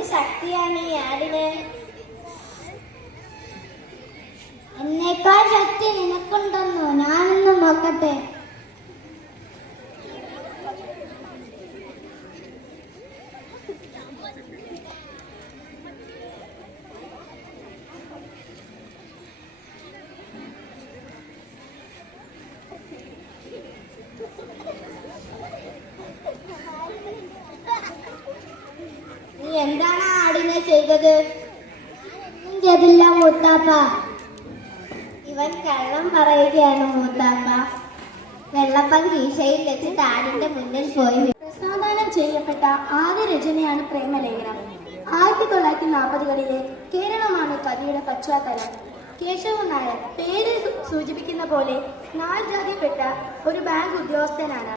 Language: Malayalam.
എന്ത് ശക്തിയാണ് ഈ ആടിന്? എന്നേക്കാൾ ശക്തി നിനക്കുണ്ടെന്നോ? ഞാനൊന്ന് നോക്കട്ടെ. നീ എന്താണ് ആടിനെ ചെയ്തത്? ഒന്നും ചെയ്തില്ല മൂത്താപ്പ. ഇവൻ കള്ളം പറയുകയാണ് മൂത്താപ്പ. വെള്ളപ്പം കീശയിൽ വെച്ചിട്ട് ആടിന്റെ മുന്നിൽ പോയി. പ്രസാദാനം ചെയ്യപ്പെട്ട ആദ്യ രചനയാണ് പ്രേമലേഖനം. 1940കളിലെ കേരളമാണ് കഥയുടെ പശ്ചാത്തലം. കേശവൻ നായർ പേര് സൂചിപ്പിക്കുന്ന പോലെ നാല് ജാതിപ്പെട്ട ഒരു ബാങ്ക് ഉദ്യോഗസ്ഥനാണ്.